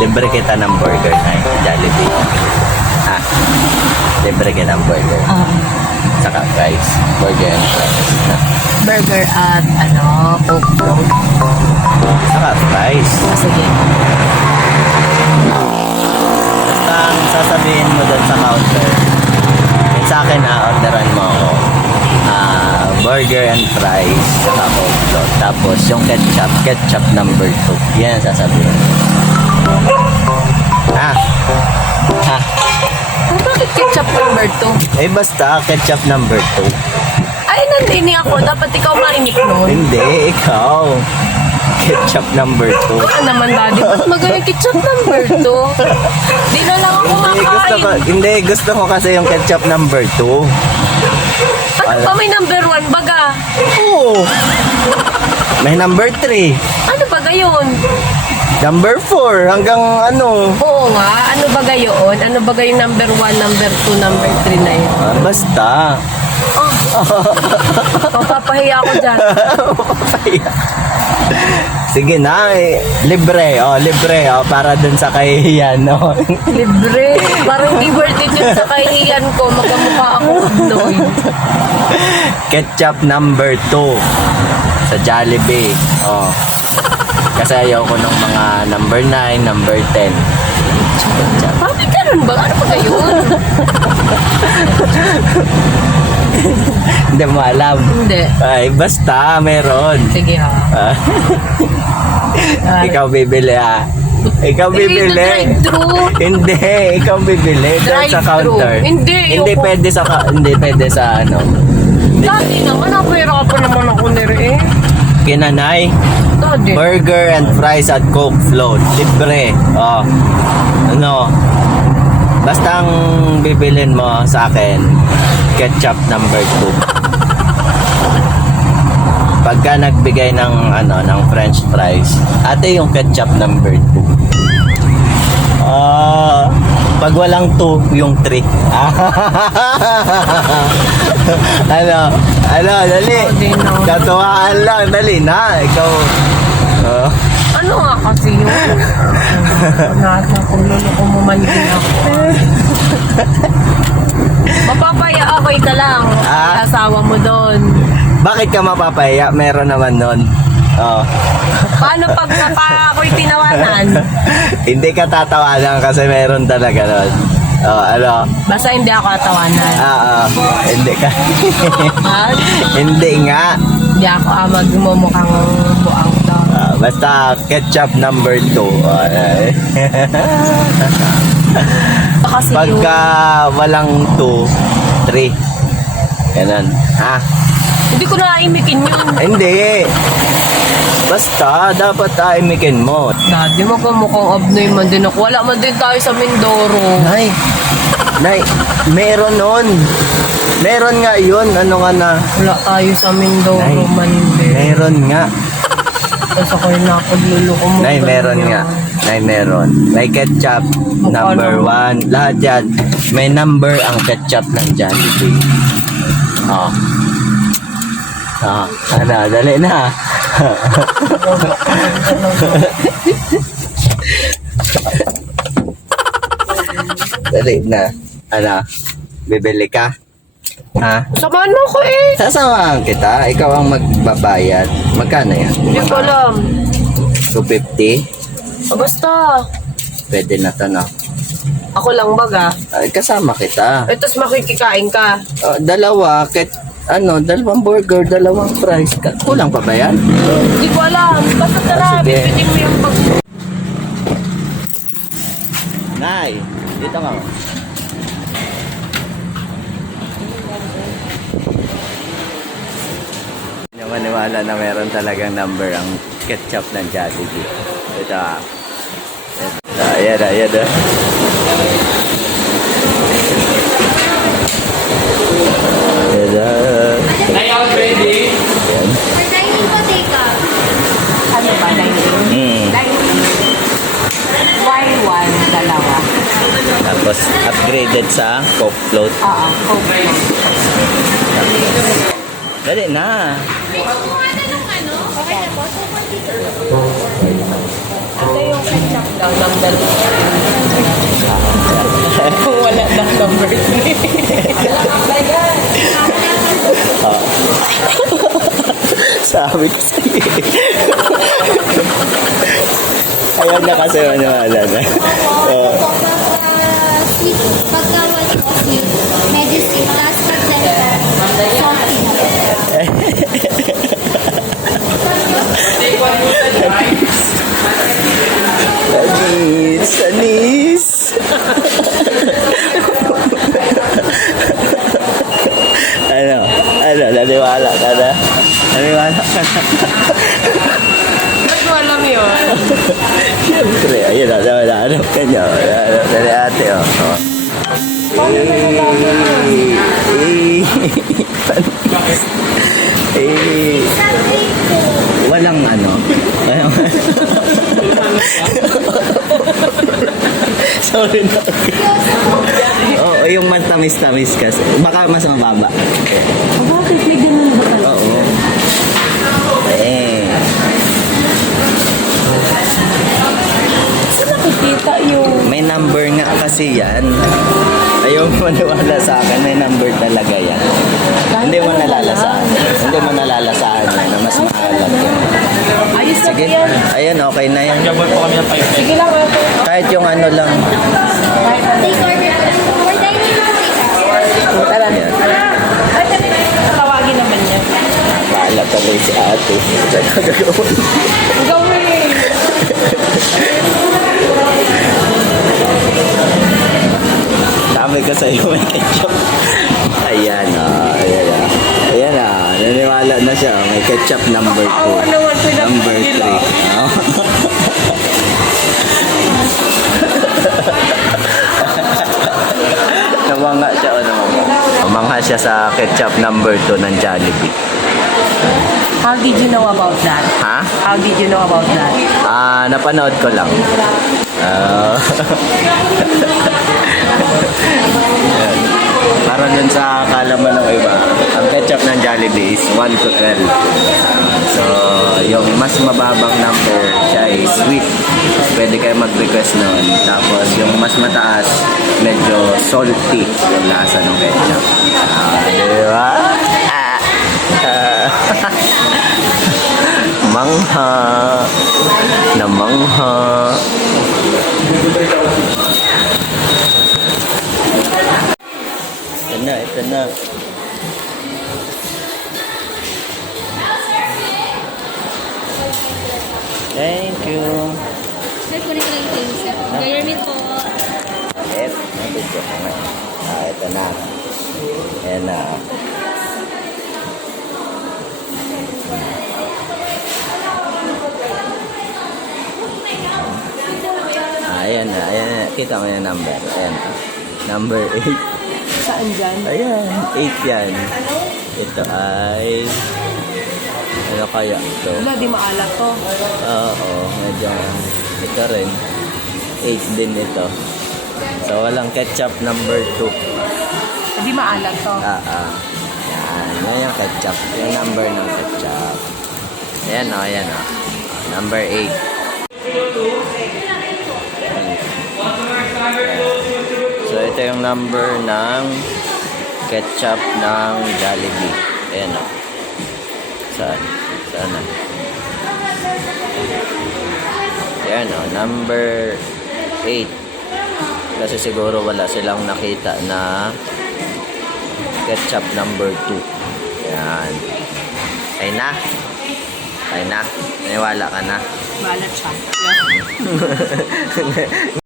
libre kita ng burger na Jollibee. Ha? Libre kita ng burger. Saka fries. Burger and fries. Burger at Coke float. Saka fries. Sige. Basta ang sasabihin mo doon sa counter, sa akin orderan mo ako burger and fries saka Coke float. Tapos yung ketchup number 2. Yan ang sasabihin. Ha? Bakit ketchup number 2? Eh basta ketchup number 2. Ay, nandini ako. Dapat ikaw marinig nun. Hindi, ikaw. Ketchup number 2. Ano naman, daddy? Ba't magaya ketchup number 2? Di na lang ako makain. Gusto ko kasi yung ketchup number 2. Ano pa may number 1 baga? Oo. May number 3. Ano baga yun? Number 4 hanggang ano. Oo nga. Ano baga yun? Ano baga yung number 1, number 2, number 3 na yun? Basta. Mapapahiya ako dyan. Sige na, libre. Libre. Para dun sa kahihiyan, no? Libre. Parang hindi worth it yun sa kahihiyan ko. Magkamukha ako noon. Ketchup number 2 sa Jollibee. Kasi ayaw ko ng mga number 9, number 10. Bakit ganun ba? Ano ba yun? Hindi mo alam. Hindi. Ay, basta, meron. Sige ha. Ikaw bibili ha. Ikaw bibili. Drive-thru. Hindi, ikaw bibili doon sa Drive-thru. counter. Hindi, Hindi ayoko. pwede sa ano. Dati naman, napera ka pa naman ako nire eh. Kinanay, Dati. burger and fries at Coke float. Libre. Basta ang bibilin mo sa akin, ketchup number 2. Pagka nagbigay ng ng french fries, ate yung ketchup number 2. Pag walang 2, yung 3. Dali. Katuwaan lang, dali na. Ikaw. Ano nga kasi yun? Nasa kung luloko mo man din ako. Mapapaya ako ka lang. Asawa mo doon. Bakit ka mapapahiya? Meron naman nun. Paano pag ako'y tinawanan? Hindi ka tatawanan kasi meron talaga nun. Basta hindi ako atawanan. Hindi ka. Hindi nga. Hindi ako magmumukhang buang to. Basta ketchup number 2. Kasi Pagka walang 2, 3. Ganun. hindi ko naimikin yun. Hindi. Basta, dapat aimikin mo. Daddy, magkamukhang abnoy man din ako. Wala man din tayo sa Mindoro. Nay, meron nun. Meron nga yun. Ano nga na? Wala tayo sa Mindoro Nay, man din. meron nga. Tapos ako'y nakagluloko mo. Nay, meron nga. Nay, meron. May ketchup, number 1. Lahat yan. May number ang ketchup ng Jollibee. Dali na. Dali na. Bibili ka? Samahan mo ko eh. Sasamahan kita. Ikaw ang magbabayad. Magkano yan? Hindi ko alam. 250? Basta. Pwede na to, no? Ako lang baga. Kasama kita. Tapos makikikain ka. Dalawa. Dalawang burger, dalawang fries. Kulang pa ba yan? Hindi ko alam. Basta tara, Sige. bibitin mo yung bag. Nay, dito ka. Hindi maniwala na meron talagang number ang ketchup ng Jollibee. Ito. Ayan. Layout ready. Dining po, take out. Ano ba? Dining? Buy one, dalawa. Tapos upgraded sa Coke float. Oo, Coke. Dali na. Wait, kumuha na ng ano? Ito yung ketchup daw ng dalawa. Kung wala ng number 3. My God! Sabi ko sa'yo. Ayaw na kasi maniwala na. Sweet, pagka wala ko sweet, medyo sweet, tapos pag salty na. Anis! Ano, naniwala ka na? Naniwala ka na? Ba't mo alam yun? Siyempre, ayun na, nahanap ka niya. Nahanap na ni ate, oh. Walang ano. Sorry na. Oo, yung mas tamis-tamis kasi. Baka mas mababa. Bakit? May ganun ba kayo? Oo. Saan nakikita yung... May number nga kasi yan. Ayaw mo maniwala sa akin, may number talaga yan. Hindi mo nalalasahan. Hindi mo nalalasahan yan na mas maalat yan. Ayos na Sige, yan. ayan, okay na yan. Gabon po kami ng 5 Sige lang, ate. Kahit yung ano lang. Kahit ano. Take order po. For dining po, take out. Tara. Ayan. Ate, tawagin naman niya. Bahala tuloy si ate. Tsaka gagawin. Gawin! Dami ko sa iyo may ketchup. Ayan ayan Ayan naniwala na siya. May ketchup number 2. Oo naman, Number 3. pinapigil Namanga siya o namanga? Namanga siya sa ketchup number 2 ng Jollibee. How did you know about that? Ha? How did you know about that? Napanood ko lang. Para dun sa kalaman ng iba, ang ketchup ng Jollibee is 1 to 12. So, yung mas mababang number, siya is sweet. Pwede kayo mag-request nun. Tapos, yung mas mataas, medyo salty yung lasa ng ketchup. Diba? Mangha. Na mangha. Ito na. Thank you. Sir, kunin ko lang yung things. Gayarmin po. Ito na. Ayan na. Ayan na. Kita mo yung number. Ayan na. Number 8. Saan dyan? Ayan, 8 yan. Ito ay... Ano kaya ito? Wala, di maalat to. Oo, medyo... Ito rin. 8 din ito. So, walang ketchup number 2. Di maalat to. Yan yung ketchup. Yung number ng ketchup. Ayan o, ayan o. Number 8. So, ito yung number ng ketchup ng Jollibee. Ayan o. Saan? Saan na? Ayan o. Number 8. Kasi siguro wala silang nakita na ketchup number 2. Ayan. Ay na. Ay na. Naniwala ka na. Maalat siya.